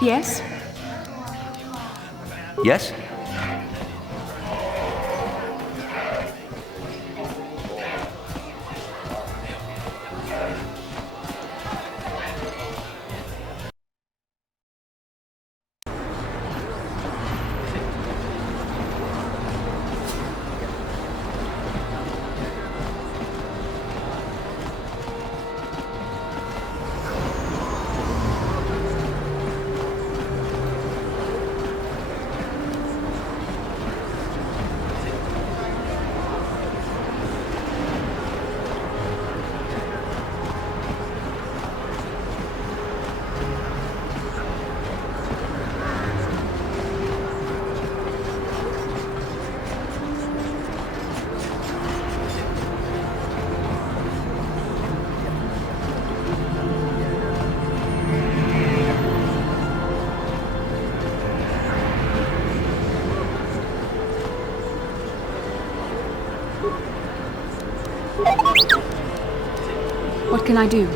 Yes? Yes? What can I do?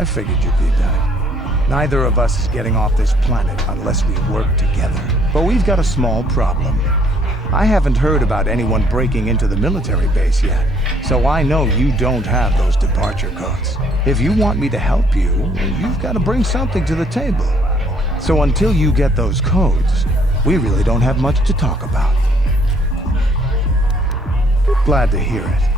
I figured you'd be back. Neither of us is getting off this planet unless we work together. But we've got a small problem. I haven't heard about anyone breaking into the military base yet, so I know you don't have those departure codes. If you want me to help you, you've got to bring something to the table. So until you get those codes, we really don't have much to talk about. Glad to hear it.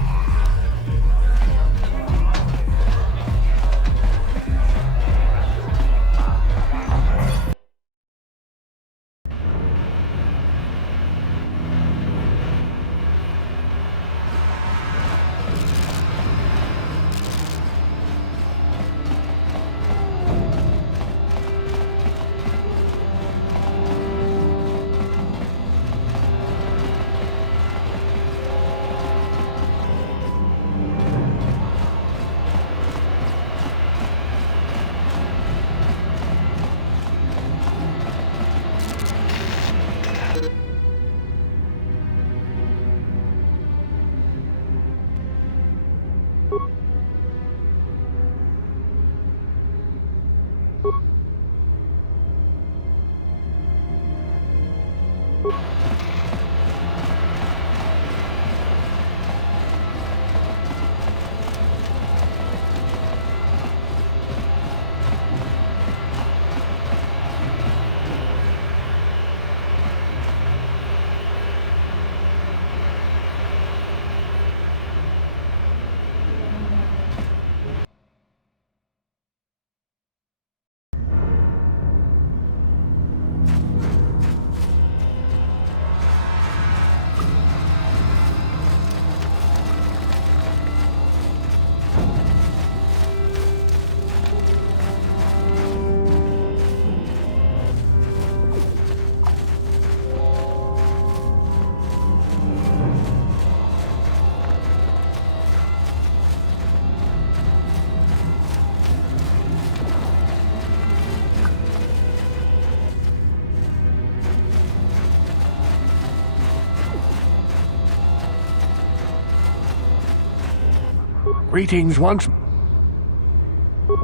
Greetings once.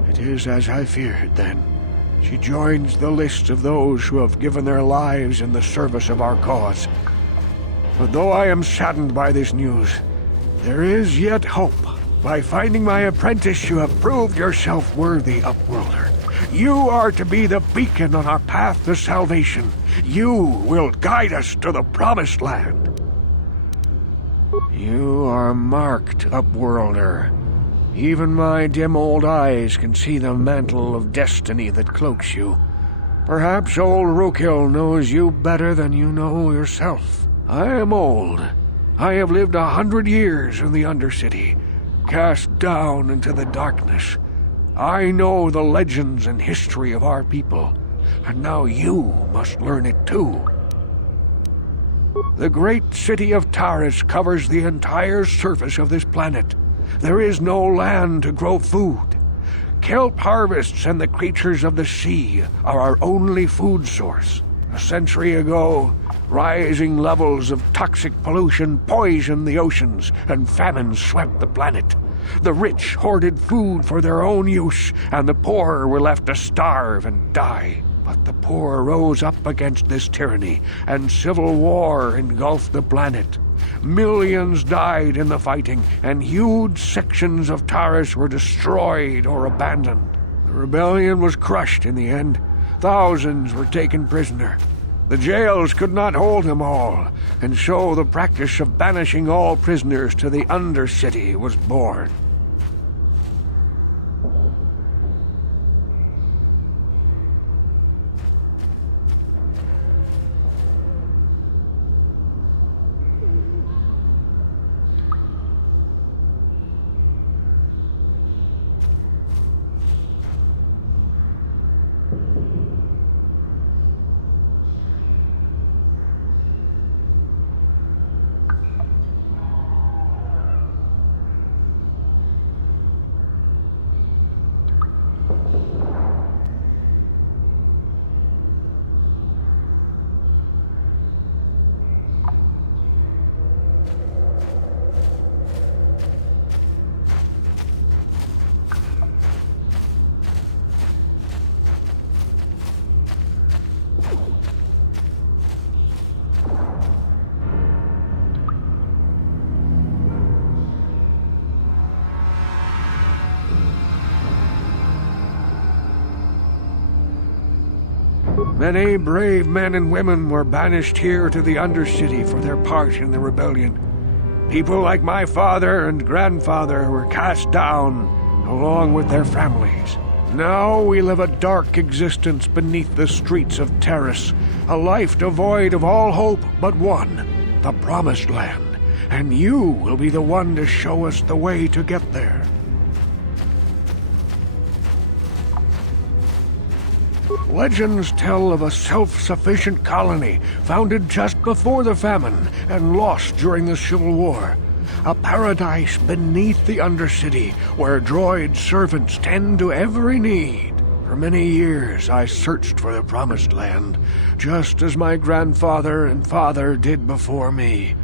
It is as I feared, then. She joins the list of those who have given their lives in the service of our cause. But though I am saddened by this news, there is yet hope. By finding my apprentice, you have proved yourself worthy, Upworlder. You are to be the beacon on our path to salvation. You will guide us to the Promised Land. You are marked, Upworlder. Even my dim old eyes can see the mantle of destiny that cloaks you. Perhaps old Rookhill knows you better than you know yourself. I am old. I have lived 100 years in the Undercity, cast down into the darkness. I know the legends and history of our people, and now you must learn it too. The great city of Taris covers the entire surface of this planet. There is no land to grow food. Kelp harvests and the creatures of the sea are our only food source. A century ago, rising levels of toxic pollution poisoned the oceans, and famine swept the planet. The rich hoarded food for their own use, and the poor were left to starve and die. But the poor rose up against this tyranny, and civil war engulfed the planet. Millions died in the fighting, and huge sections of Taris were destroyed or abandoned. The rebellion was crushed in the end. Thousands were taken prisoner. The jails could not hold them all, and so the practice of banishing all prisoners to the Undercity was born. Many brave men and women were banished here to the Undercity for their part in the rebellion. People like my father and grandfather were cast down, along with their families. Now we live a dark existence beneath the streets of Taris, a life devoid of all hope but one, the Promised Land, and you will be the one to show us the way to get there. Legends tell of a self-sufficient colony founded just before the famine and lost during the Civil War. A paradise beneath the Undercity where droid servants tend to every need. For many years I searched for the Promised Land, just as my grandfather and father did before me.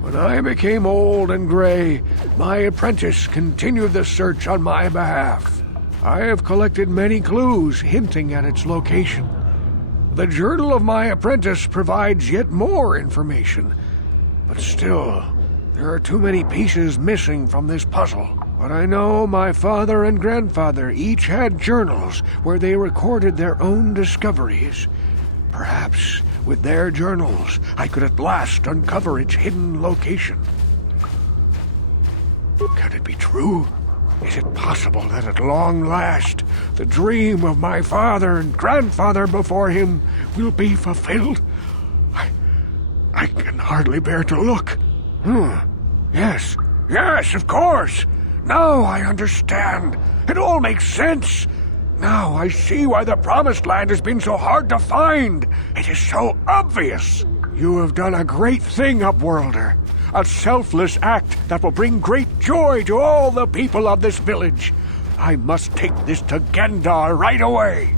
When I became old and gray, my apprentice continued the search on my behalf. I have collected many clues hinting at its location. The journal of my apprentice provides yet more information. But still, there are too many pieces missing from this puzzle. But I know my father and grandfather each had journals where they recorded their own discoveries. Perhaps with their journals, I could at last uncover its hidden location. Can it be true? Is it possible that at long last, the dream of my father and grandfather before him will be fulfilled? I can hardly bear to look. Yes, of course. Now I understand. It all makes sense. Now I see why the Promised Land has been so hard to find. It is so obvious. You have done a great thing, Upworlder. A selfless act that will bring great joy to all the people of this village. I must take this to Gendar right away.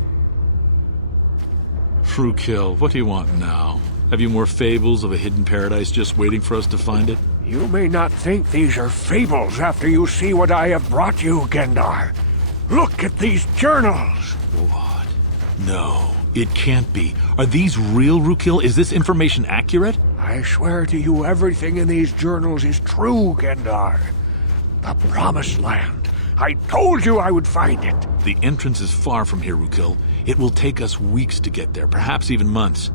Rookhill, what do you want now? Have you more fables of a hidden paradise just waiting for us to find it? You may not think these are fables after you see what I have brought you, Gendar. Look at these journals! What? No, it can't be. Are these real, Rukil? Is this information accurate? I swear to you, everything in these journals is true, Gendar. The Promised Land. I told you I would find it. The entrance is far from here, Rukil. It will take us weeks to get there, perhaps even months.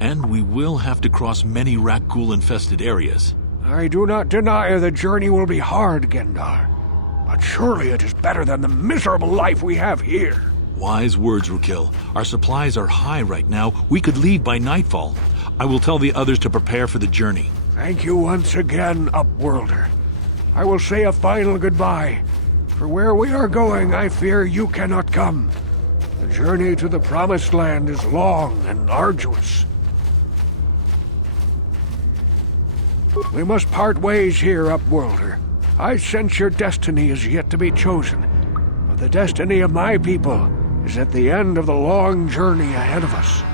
And we will have to cross many Rakghoul-infested areas. I do not deny the journey will be hard, Gendar. But surely it is better than the miserable life we have here. Wise words, Rukil. Our supplies are high right now. We could leave by nightfall. I will tell the others to prepare for the journey. Thank you once again, Upworlder. I will say a final goodbye. For where we are going, I fear you cannot come. The journey to the Promised Land is long and arduous. We must part ways here, Upworlder. I sense your destiny is yet to be chosen, but the destiny of my people is at the end of the long journey ahead of us.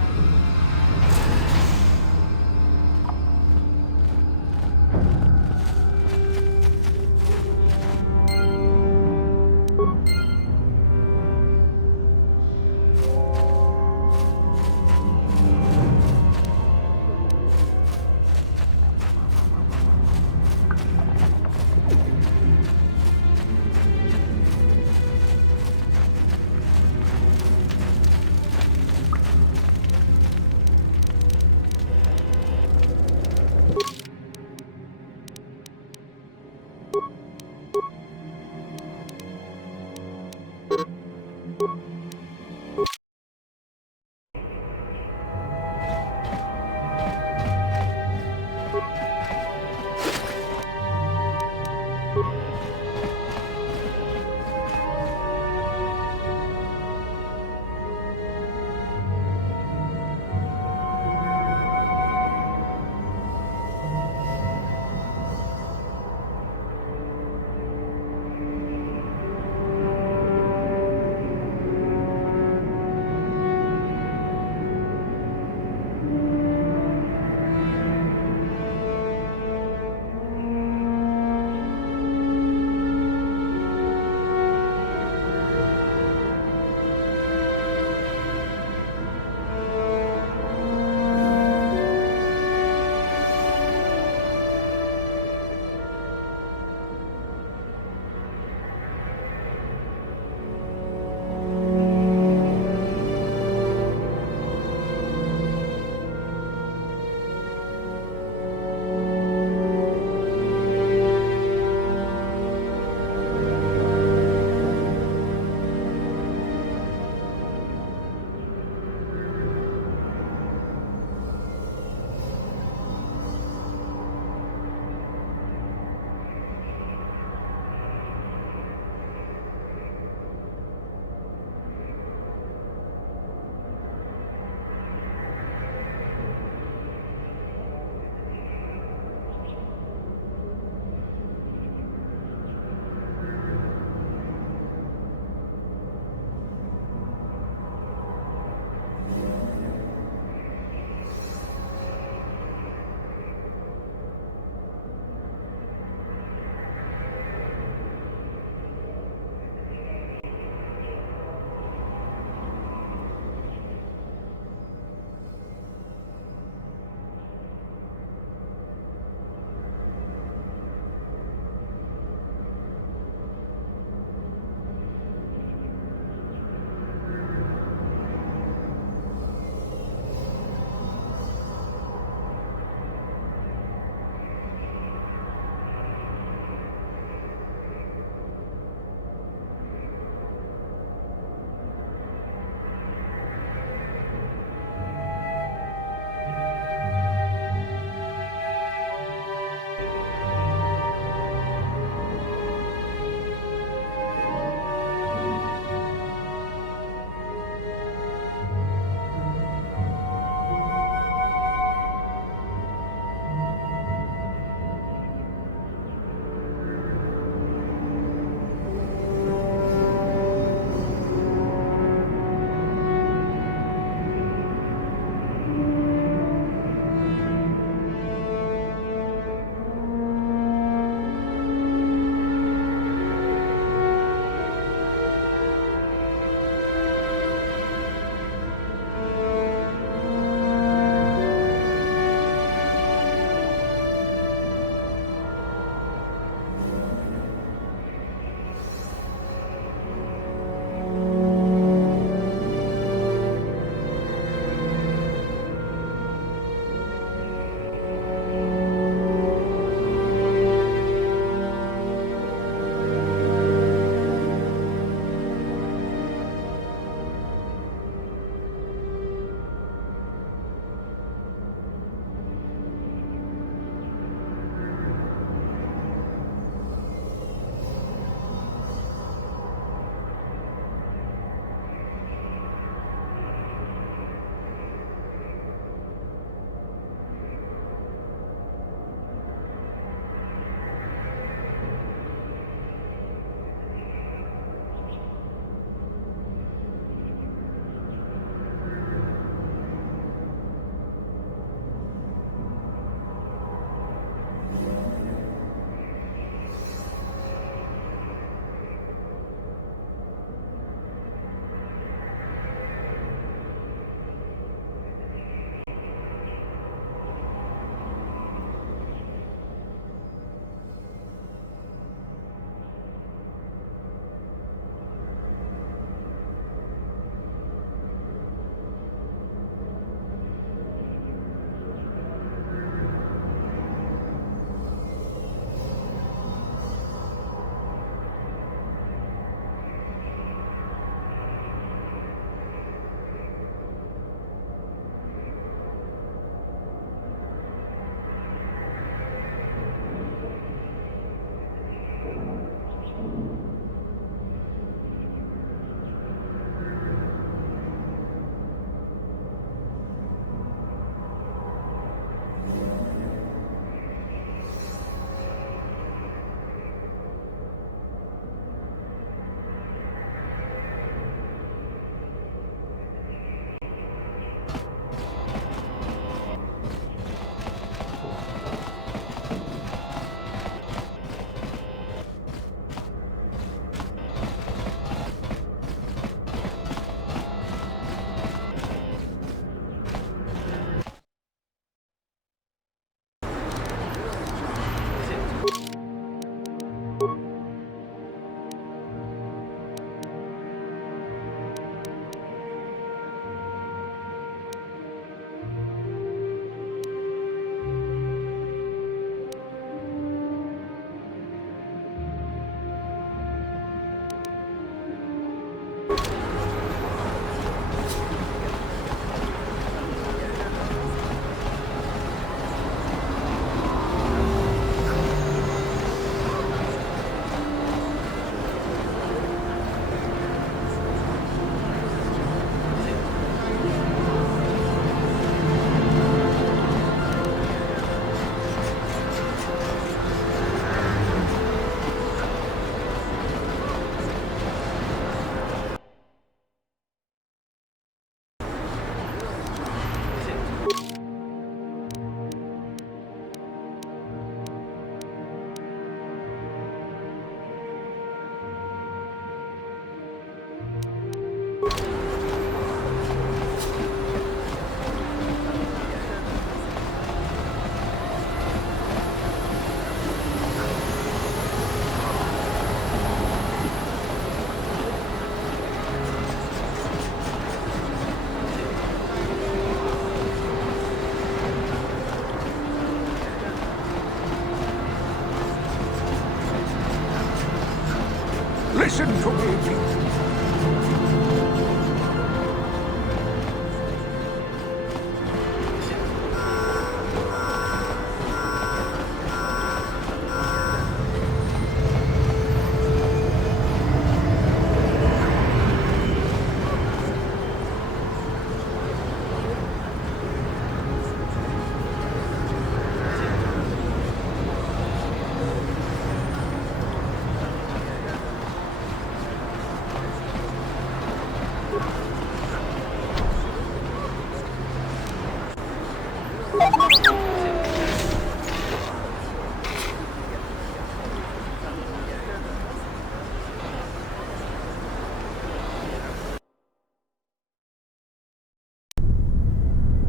Listen to me, people.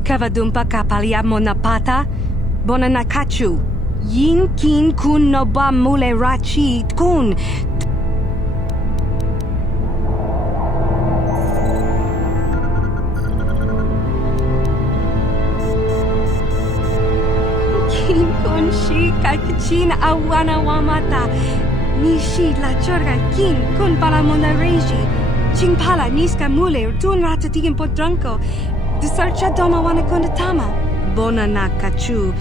Kavadumpa kapalia monapata, bonanakachu. Yin kin kun noba mule rachi kun. Kin kun shi kakachin awana wamata. Nishi la chorga kin kun para monareji. Chingpala niska mule tun ratatikin potranko. Disarcha doma wanakonda tama. Bona nakachu,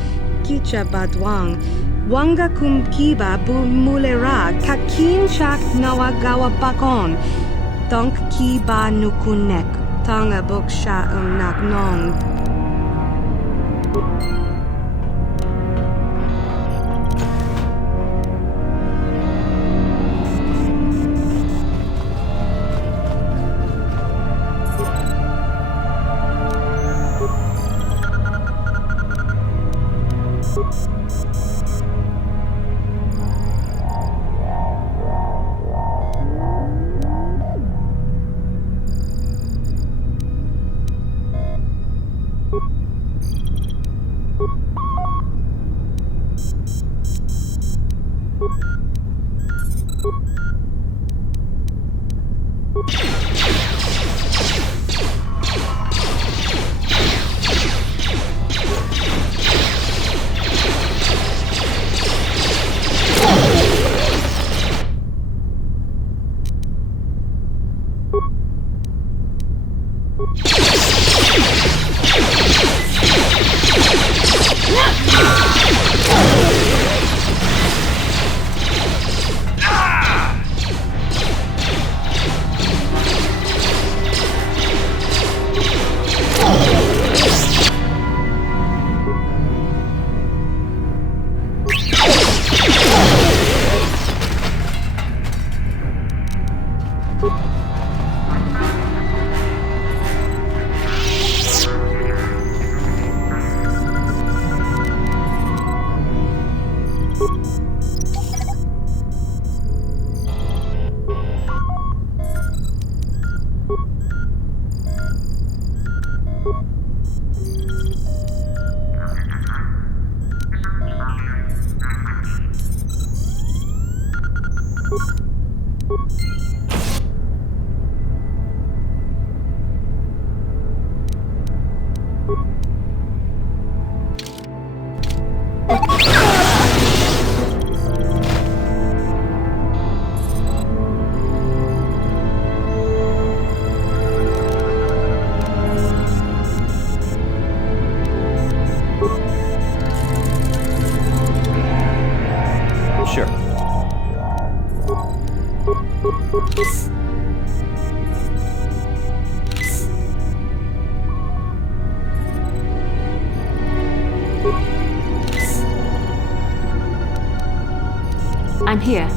kicha badwang. Wanga kumkiba bu mulera, kakin chak nawagawa bakon. Donk kiba nukunek, tanga boksha nagnong. Sure. I'm here.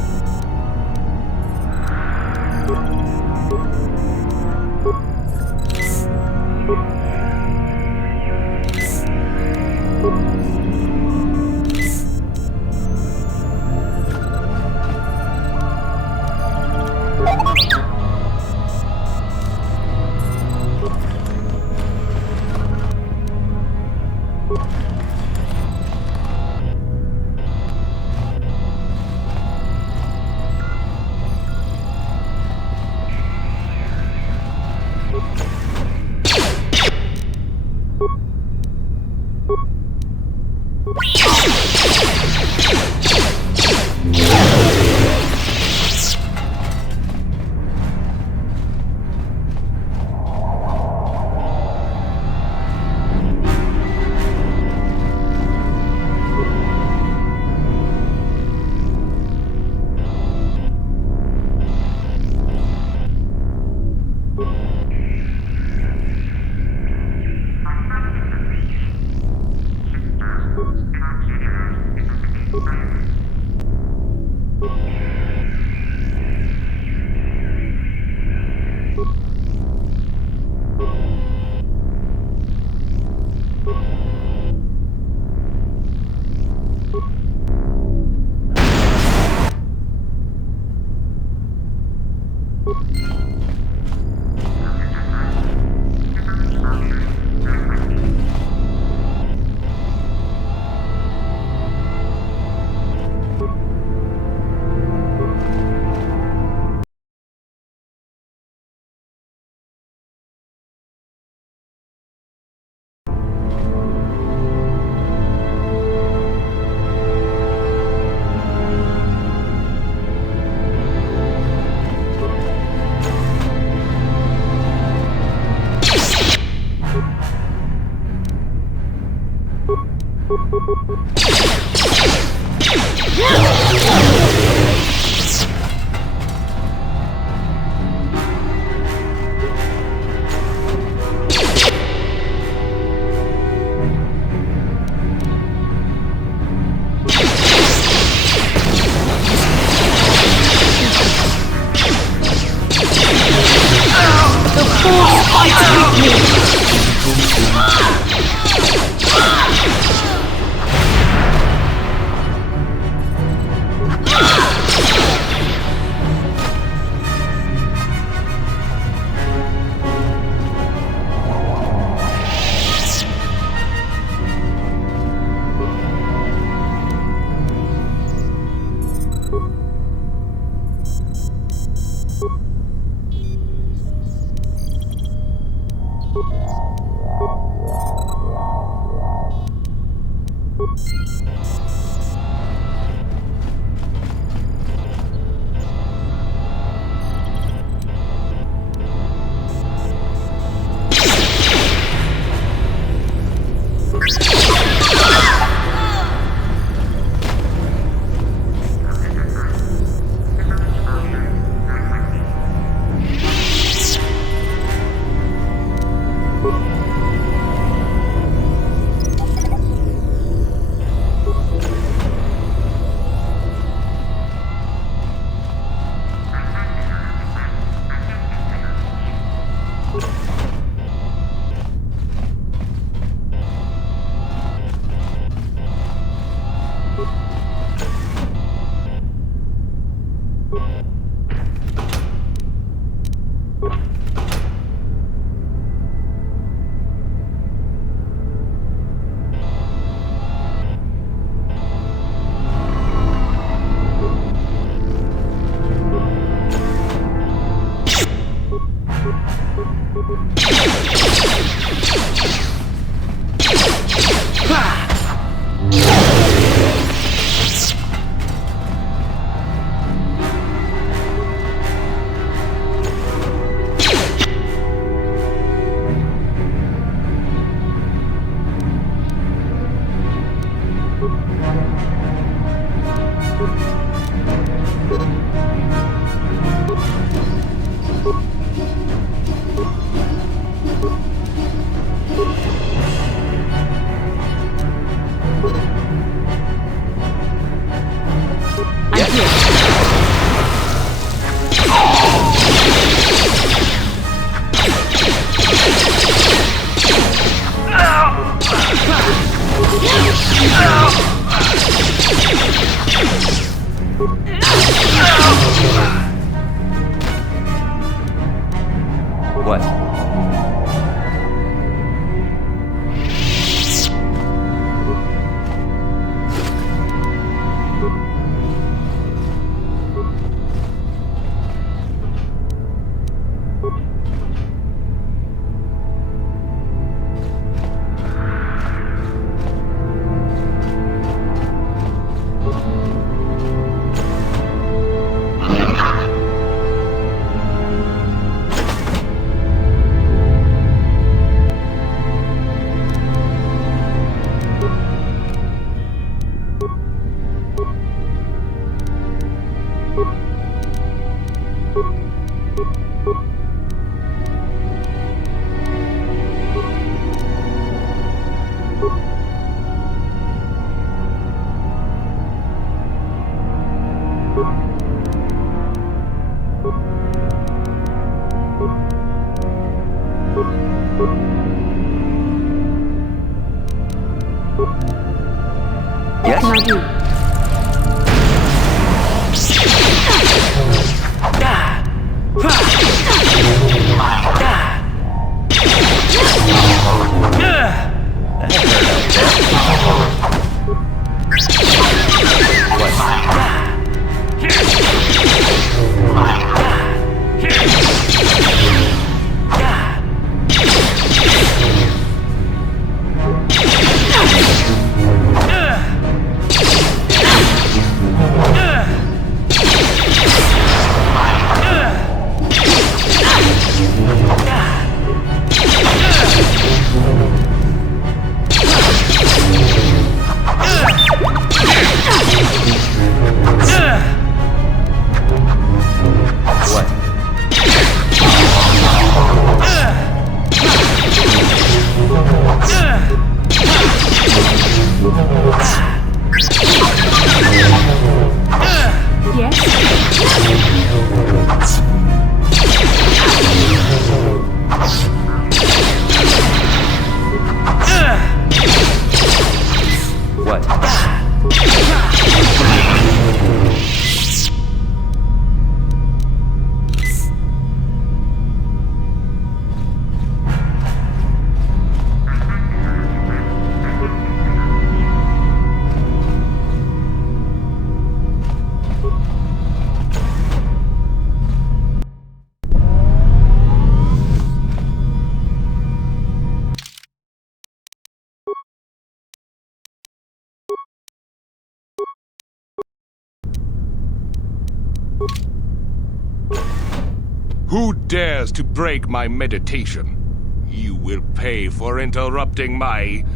Who dares to break my meditation? You will pay for interrupting my...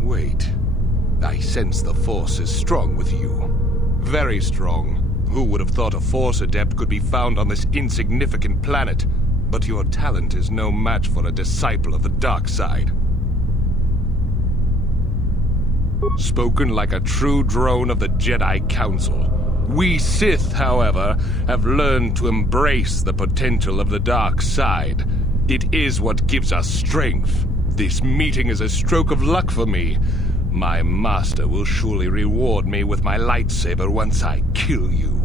Wait. I sense the Force is strong with you. Very strong. Who would have thought a Force adept could be found on this insignificant planet? But your talent is no match for a disciple of the dark side. Spoken like a true drone of the Jedi Council. We Sith, however, have learned to embrace the potential of the dark side. It is what gives us strength. This meeting is a stroke of luck for me. My master will surely reward me with my lightsaber once I kill you.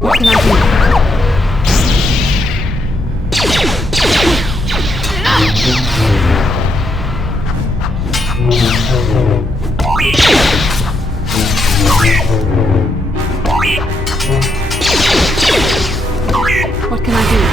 What can I do? What can I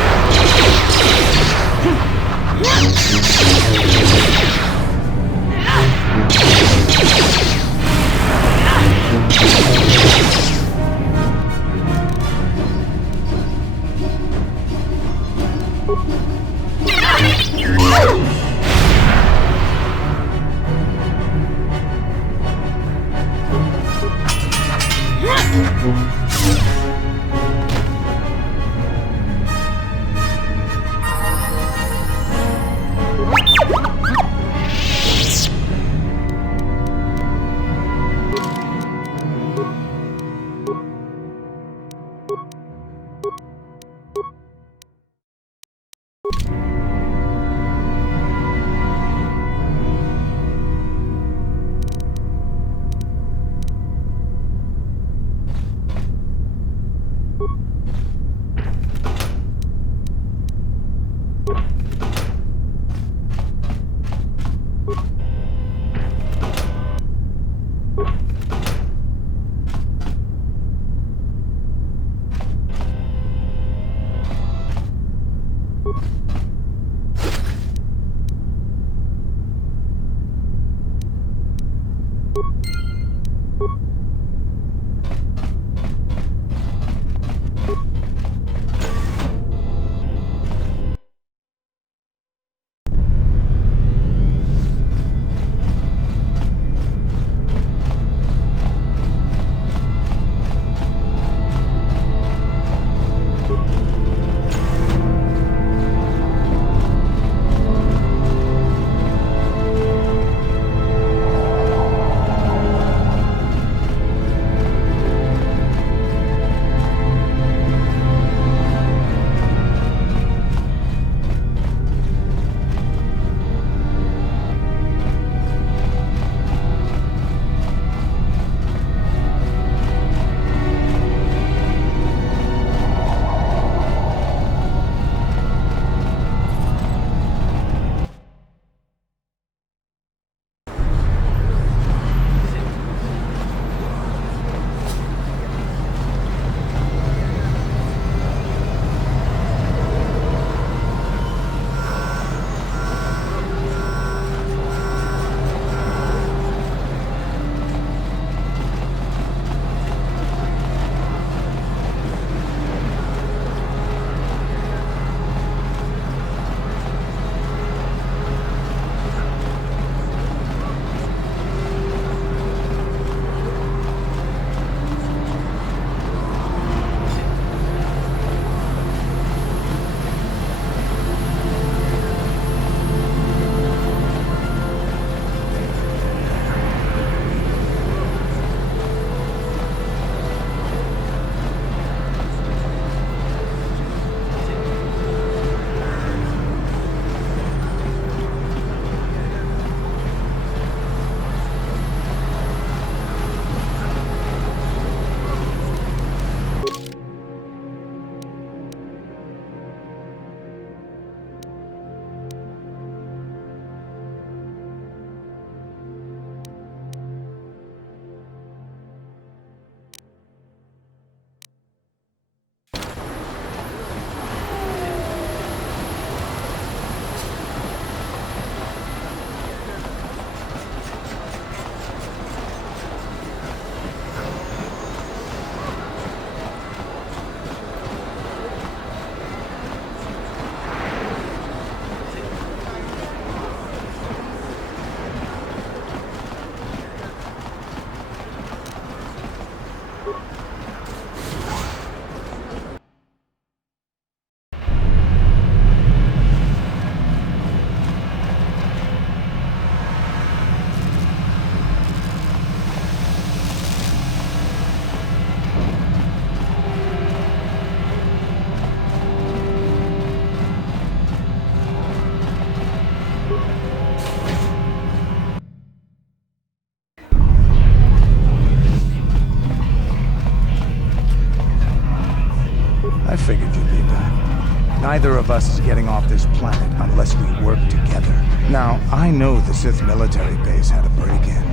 Neither of us is getting off this planet unless we work together. Now, I know the Sith military base had a break-in.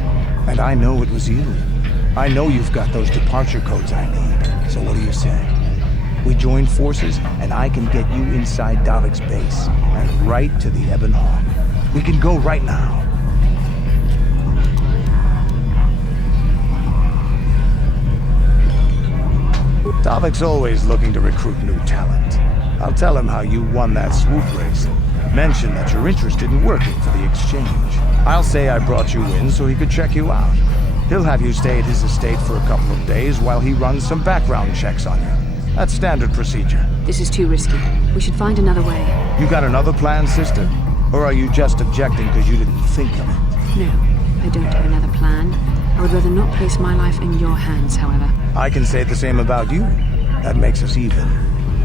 And I know it was you. I know you've got those departure codes I need. So what do you say? We join forces, and I can get you inside Davik's base, and right to the Ebon Hawk. We can go right now. Davik's always looking to recruit new talent. I'll tell him how you won that swoop race, and mention that you're interested in working for the exchange. I'll say I brought you in so he could check you out. He'll have you stay at his estate for a couple of days while he runs some background checks on you. That's standard procedure. This is too risky. We should find another way. You got another plan, sister? Or are you just objecting because you didn't think of it? No, I don't have another plan. I would rather not place my life in your hands, however. I can say the same about you. That makes us even.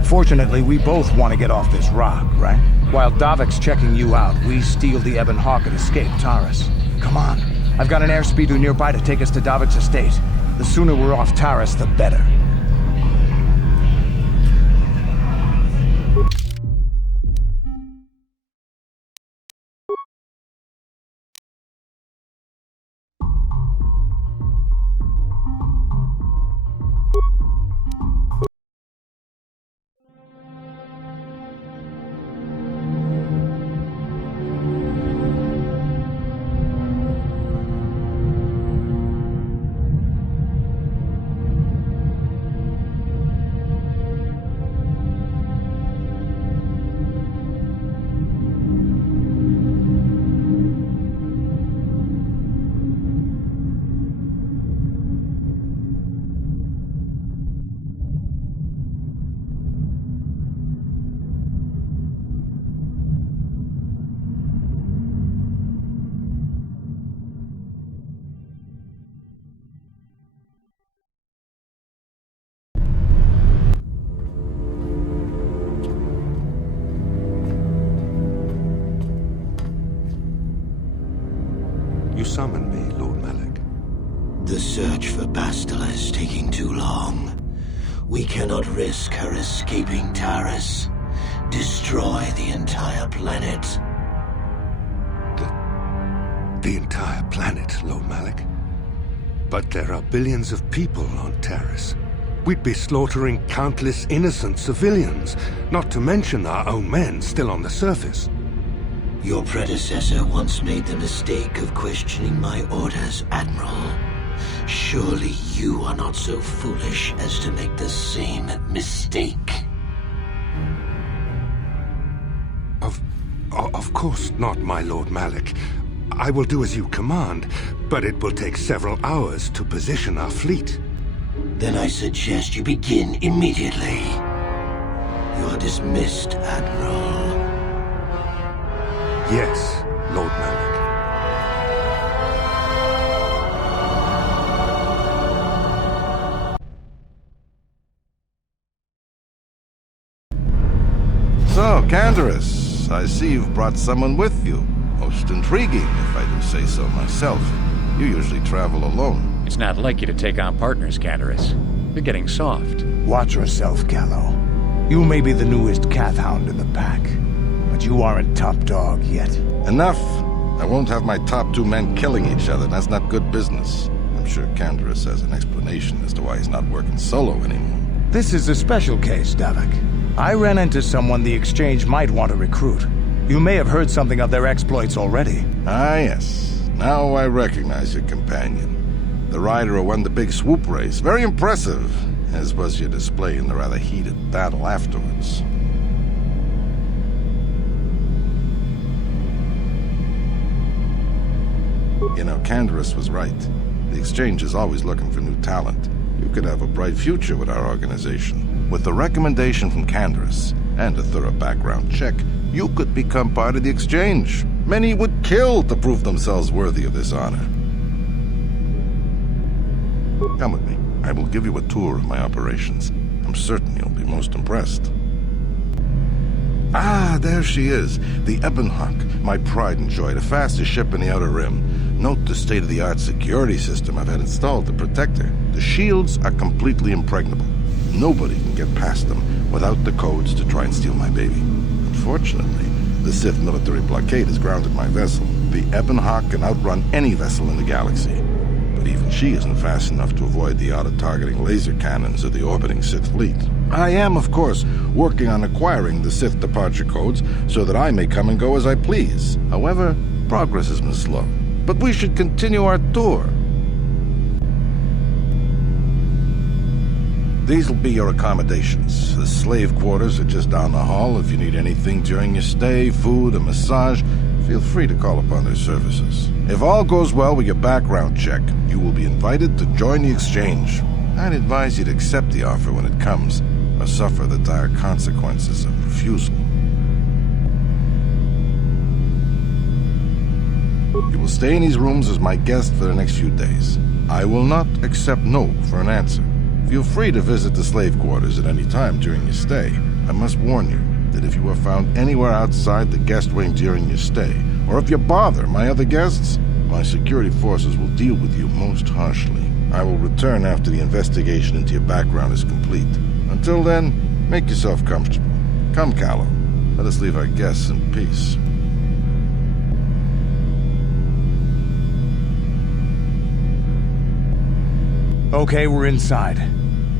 Fortunately, we both want to get off this rock, right? While Davik's checking you out, we steal the Ebon Hawk and escape Taris. Come on. I've got an airspeeder nearby to take us to Davik's estate. The sooner we're off Taris, the better. You summoned me, Lord Malak. The search for Bastila is taking too long. We cannot risk her escaping Taris. Destroy the entire planet. The entire planet, Lord Malak? But there are billions of people on Taris. We'd be slaughtering countless innocent civilians, not to mention our own men still on the surface. Your predecessor once made the mistake of questioning my orders, Admiral. Surely you are not so foolish as to make the same mistake. Of course not, my Lord Malak. I will do as you command, but it will take several hours to position our fleet. Then I suggest you begin immediately. You are dismissed, Admiral. Yes, Lord Malak. So, Canderous, I see you've brought someone with you. Most intriguing, if I do say so myself. You usually travel alone. It's not like you to take on partners, Canderous. You're getting soft. Watch yourself, Callow. You may be the newest Cathhound in the pack, but you aren't top dog yet. Enough! I won't have my top two men killing each other. That's not good business. I'm sure Canderous has an explanation as to why he's not working solo anymore. This is a special case, Davik. I ran into someone the Exchange might want to recruit. You may have heard something of their exploits already. Ah, yes. Now I recognize your companion. The rider who won the big swoop race. Very impressive, as was your display in the rather heated battle afterwards. You know, Canderous was right. The Exchange is always looking for new talent. You could have a bright future with our organization. With the recommendation from Canderous and a thorough background check, you could become part of the Exchange. Many would kill to prove themselves worthy of this honor. Come with me. I will give you a tour of my operations. I'm certain you'll be most impressed. Ah, there she is. The Ebon Hawk, my pride and joy, the fastest ship in the Outer Rim. Note the state-of-the-art security system I've had installed to protect her. The shields are completely impregnable. Nobody can get past them without the codes to try and steal my baby. Unfortunately, the Sith military blockade has grounded my vessel. The Ebon Hawk can outrun any vessel in the galaxy. But even she isn't fast enough to avoid the auto-targeting laser cannons of the orbiting Sith fleet. I am, of course, working on acquiring the Sith departure codes so that I may come and go as I please. However, progress has been slow. But we should continue our tour. These will be your accommodations. The slave quarters are just down the hall. If you need anything during your stay, food, a massage, feel free to call upon their services. If all goes well with your background check, you will be invited to join the exchange. I'd advise you to accept the offer when it comes, or suffer the dire consequences of refusal. You will stay in these rooms as my guest for the next few days. I will not accept no for an answer. Feel free to visit the slave quarters at any time during your stay. I must warn you that if you are found anywhere outside the guest wing during your stay, or if you bother my other guests, my security forces will deal with you most harshly. I will return after the investigation into your background is complete. Until then, make yourself comfortable. Come, Callow. Let us leave our guests in peace. Okay, we're inside.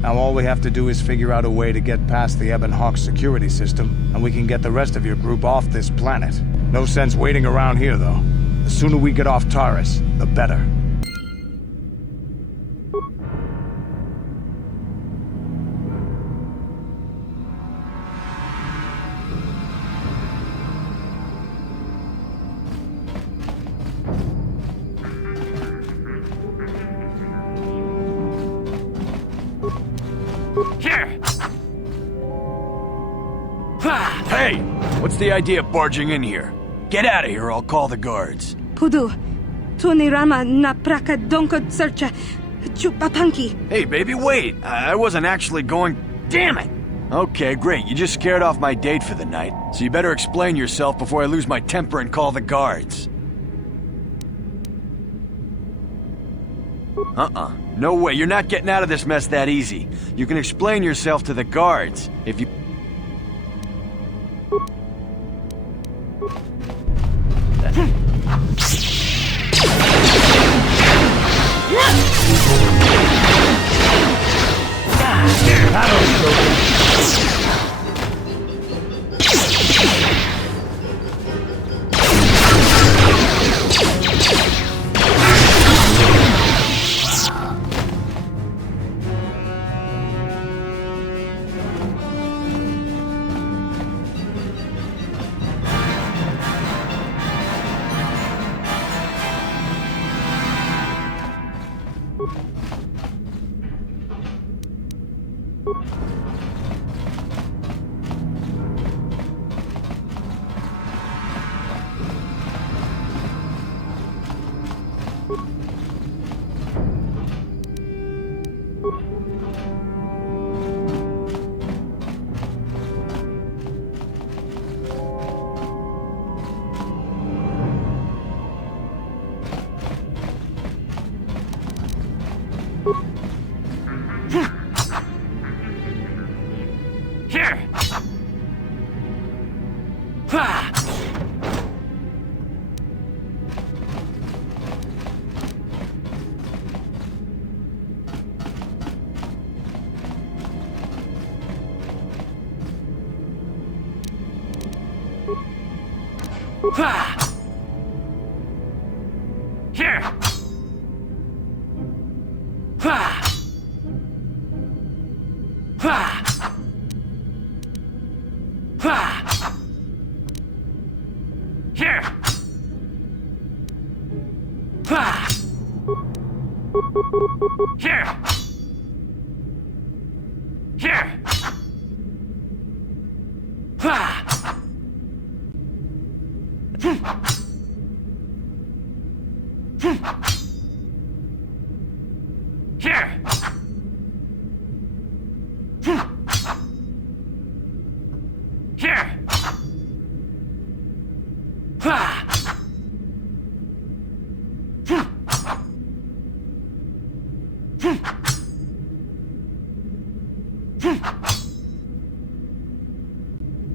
Now all we have to do is figure out a way to get past the Ebon Hawk security system, and we can get the rest of your group off this planet. No sense waiting around here, though. The sooner we get off Taurus, the better. Hey! What's the idea of barging in here? Get out of here or I'll call the guards. Pudu, tunirama na prakadonko searcha chupapanki. Hey, baby, wait! I wasn't actually going... Damn it! Okay, great. You just scared off my date for the night, so you better explain yourself before I lose my temper and call the guards. No way, you're not getting out of this mess that easy. You can explain yourself to the guards if you...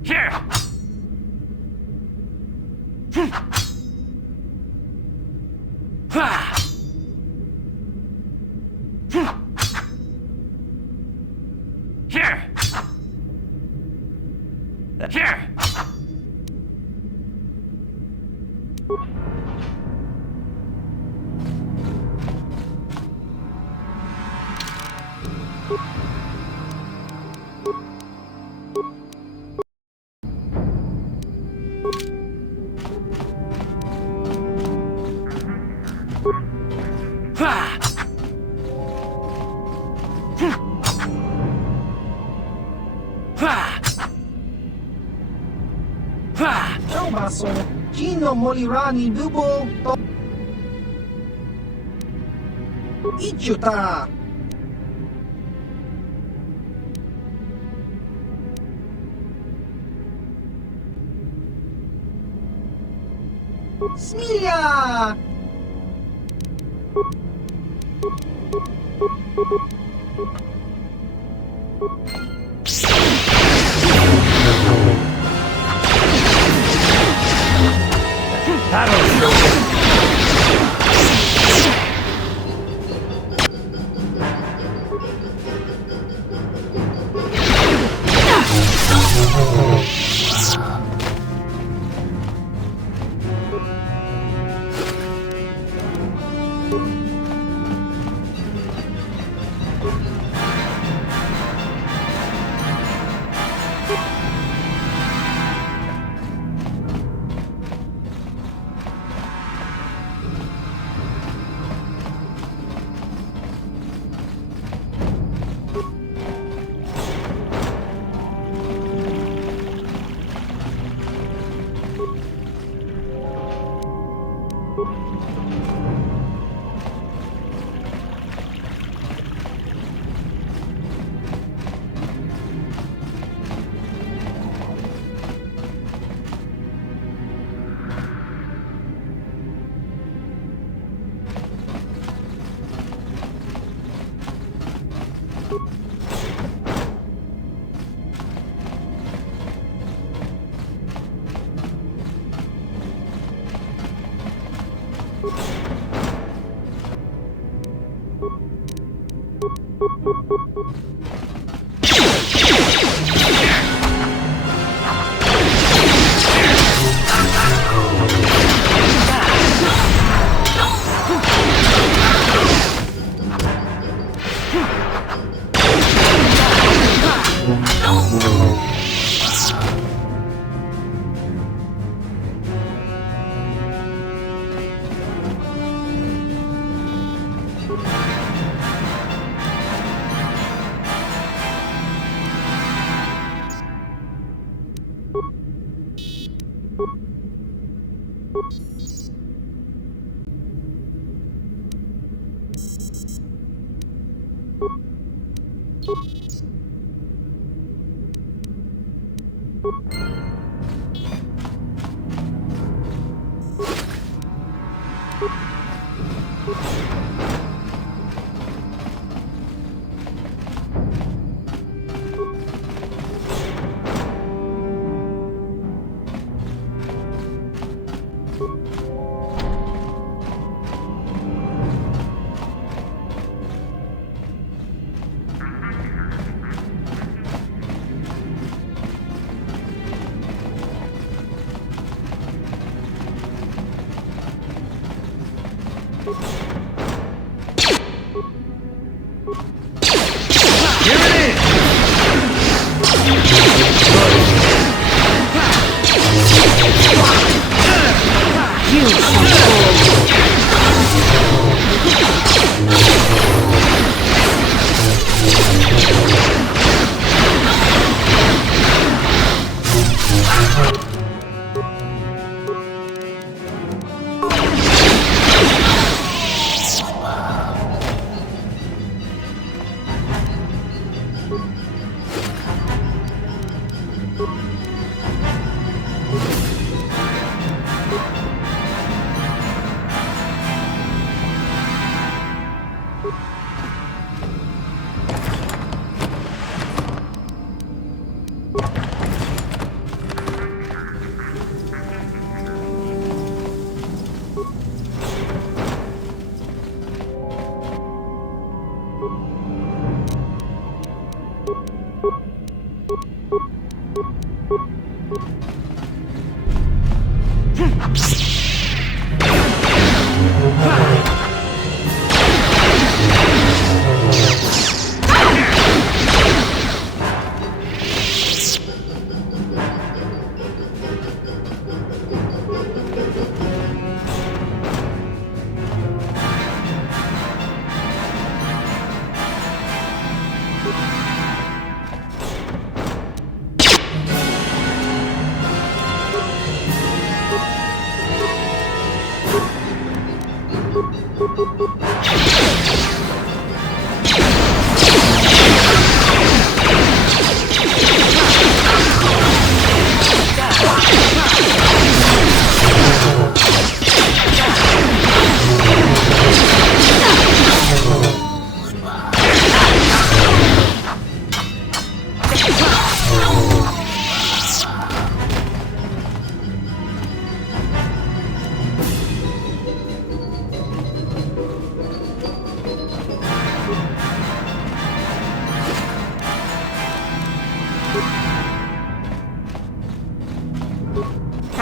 Here! Ha! Here! Here! Ha! Ha! Ha! Tommaso, chi non morirà nel buco? Idiota! Smiglia! That'll show you.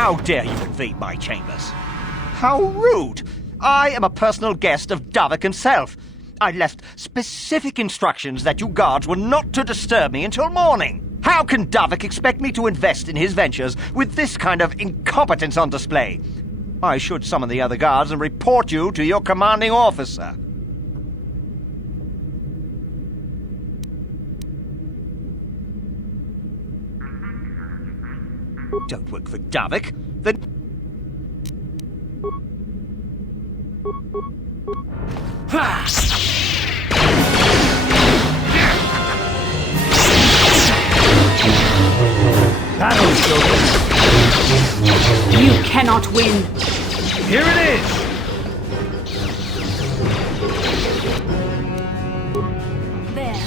How dare you invade my chambers? How rude! I am a personal guest of Davik himself. I left specific instructions that you guards were not to disturb me until morning. How can Davik expect me to invest in his ventures with this kind of incompetence on display? I should summon the other guards and report you to your commanding officer. Don't work for Davik, then... That'll show You cannot win. Here it is! There.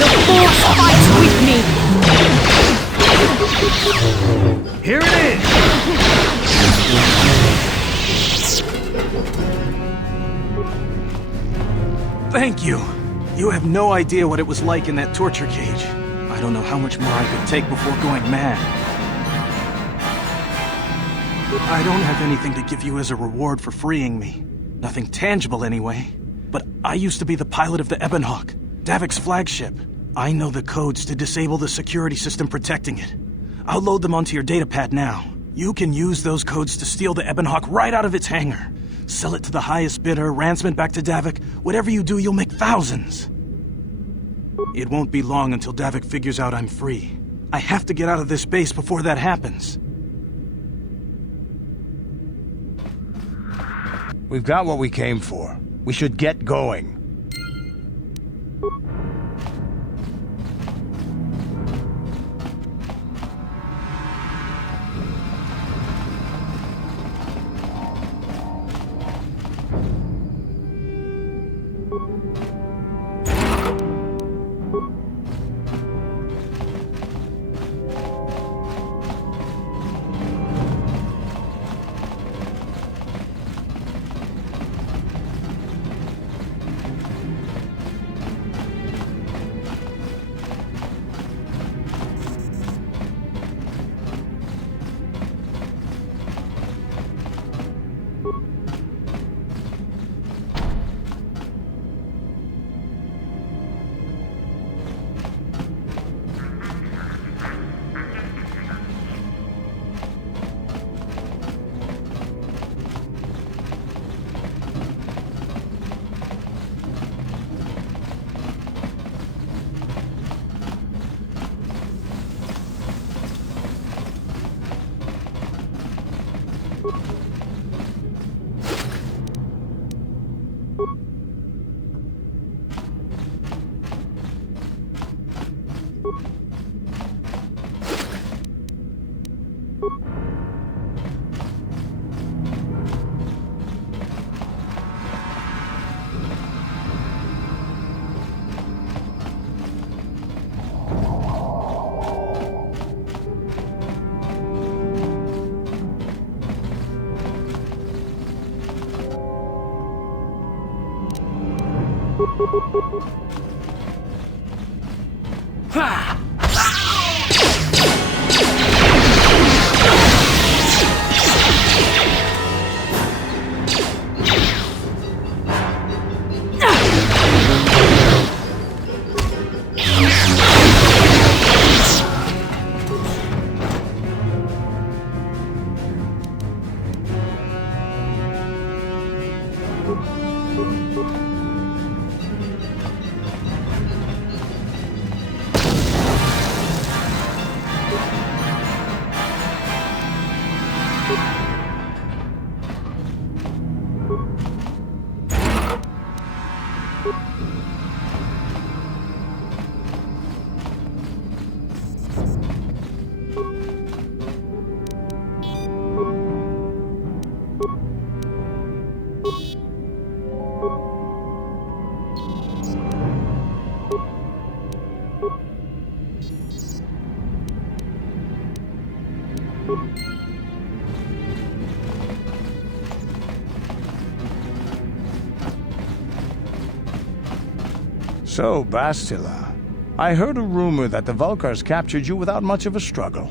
The Force fights with me! Here it is! Thank you. You have no idea what it was like in that torture cage. I don't know how much more I could take before going mad. I don't have anything to give you as a reward for freeing me. Nothing tangible anyway. But I used to be the pilot of the Ebonhawk, Davik's flagship. I know the codes to disable the security system protecting it. I'll load them onto your datapad now. You can use those codes to steal the Ebonhawk right out of its hangar. Sell it to the highest bidder, ransom it back to Davik. Whatever you do, you'll make thousands. It won't be long until Davik figures out I'm free. I have to get out of this base before that happens. We've got what we came for. We should get going. So, Bastila, I heard a rumor that the Vulkars captured you without much of a struggle.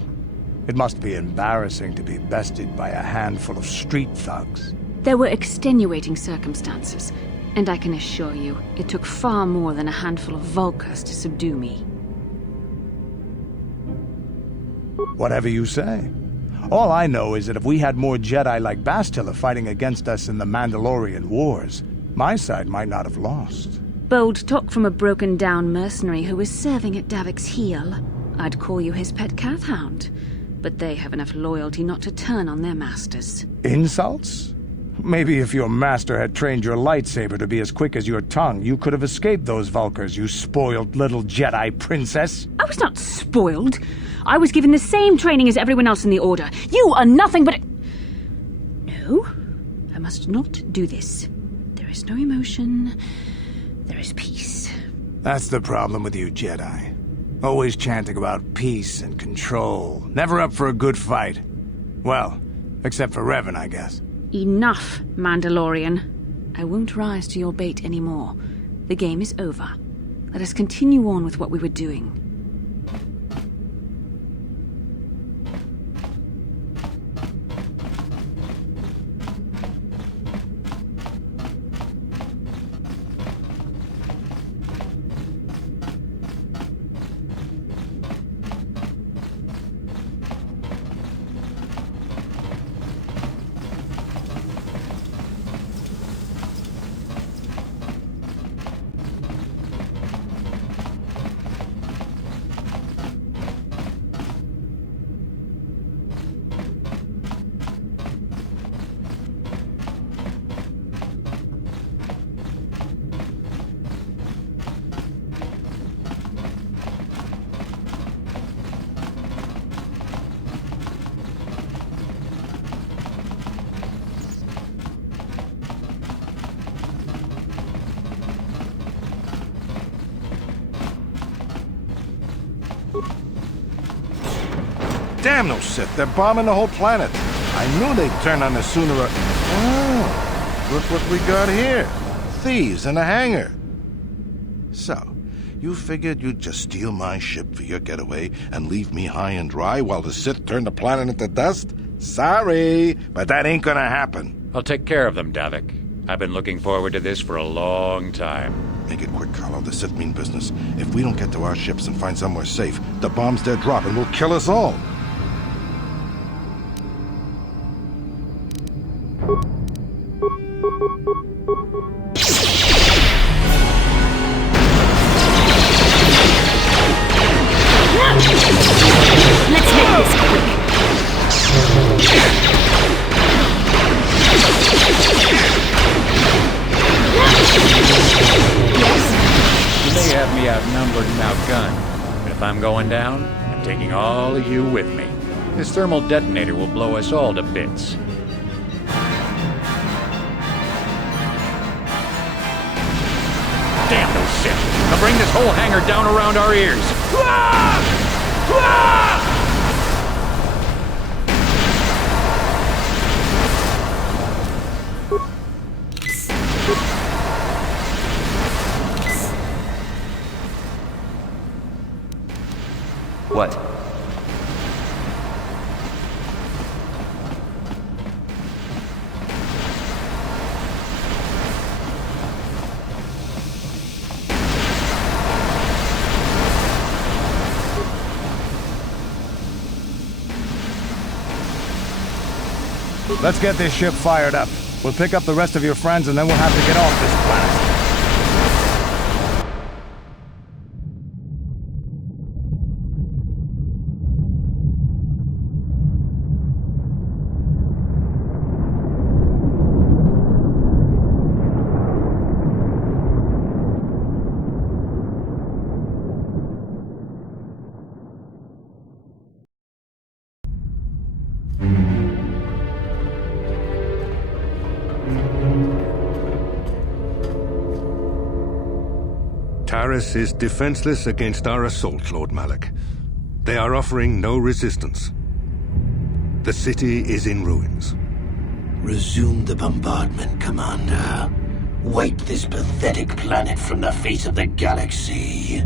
It must be embarrassing to be bested by a handful of street thugs. There were extenuating circumstances, and I can assure you, it took far more than a handful of Vulkars to subdue me. Whatever you say. All I know is that if we had more Jedi like Bastila fighting against us in the Mandalorian Wars, my side might not have lost. Bold talk from a broken-down mercenary who was serving at Davik's heel. I'd call you his pet cat-hound, but they have enough loyalty not to turn on their masters. Insults? Maybe if your master had trained your lightsaber to be as quick as your tongue, you could have escaped those Vulkars, you spoiled little Jedi princess. I was not spoiled. I was given the same training as everyone else in the Order. You are nothing but... No, I must not do this. There is no emotion. There is peace. That's the problem with you Jedi. Always chanting about peace and control. Never up for a good fight. Well, except for Revan, I guess. Enough, Mandalorian. I won't rise to your bait anymore. The game is over. Let us continue on with what we were doing. Damn those Sith, they're bombing the whole planet. I knew they'd turn on us sooner or... Oh, look what we got here. Thieves in a hangar. So, you figured you'd just steal my ship for your getaway and leave me high and dry while the Sith turn the planet into dust? Sorry, but that ain't gonna happen. I'll take care of them, Davik. I've been looking forward to this for a long time. Make it quick, Carlo. The Sith mean business. If we don't get to our ships and find somewhere safe, the bombs they're dropping will kill us all. Let's make this quick. You may have me outnumbered and outgunned, but if I'm going down, I'm taking all of you with me. This thermal detonator will blow us all to bits. Damn those Sith! They'll bring this whole hangar down around our ears. What? Let's get this ship fired up. We'll pick up the rest of your friends and then we'll have to get off this planet. Taris is defenseless against our assault, Lord Malak. They are offering no resistance. The city is in ruins. Resume the bombardment, Commander. Wipe this pathetic planet from the face of the galaxy.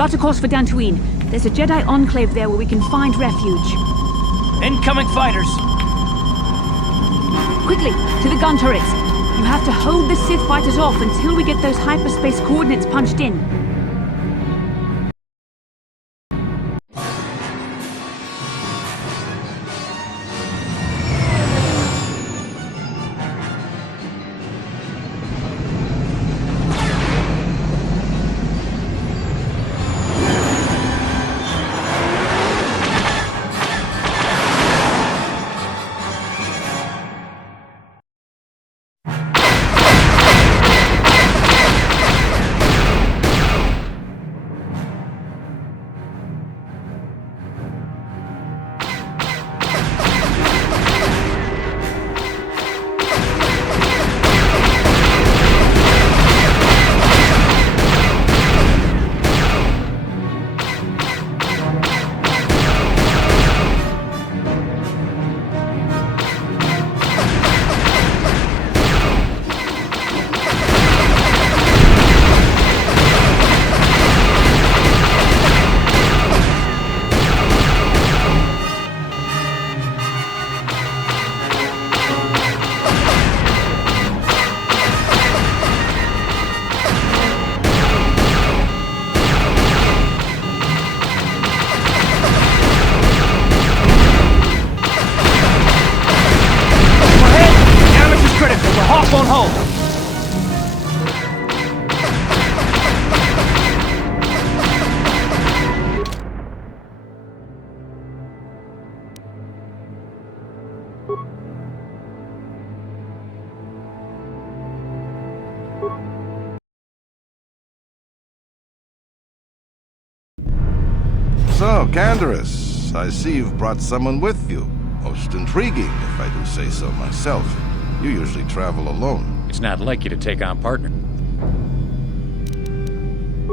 Plot a course for Dantooine. There's a Jedi enclave there where we can find refuge. Incoming fighters! Quickly, to the gun turrets. You have to hold the Sith fighters off until we get those hyperspace coordinates punched in. On hold! So, Canderous, I see you've brought someone with you. Most intriguing, if I do say so myself. You usually travel alone. It's not like you to take on partner.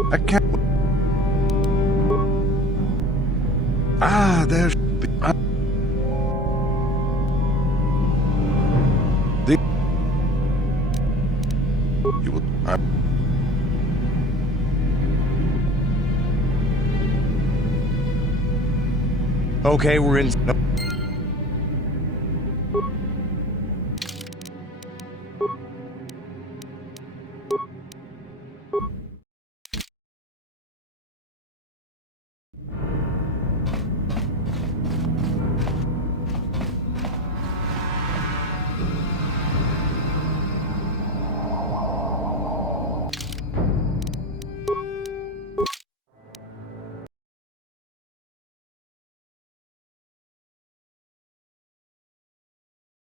I can't... Ah, there's... You will... Okay, we're in...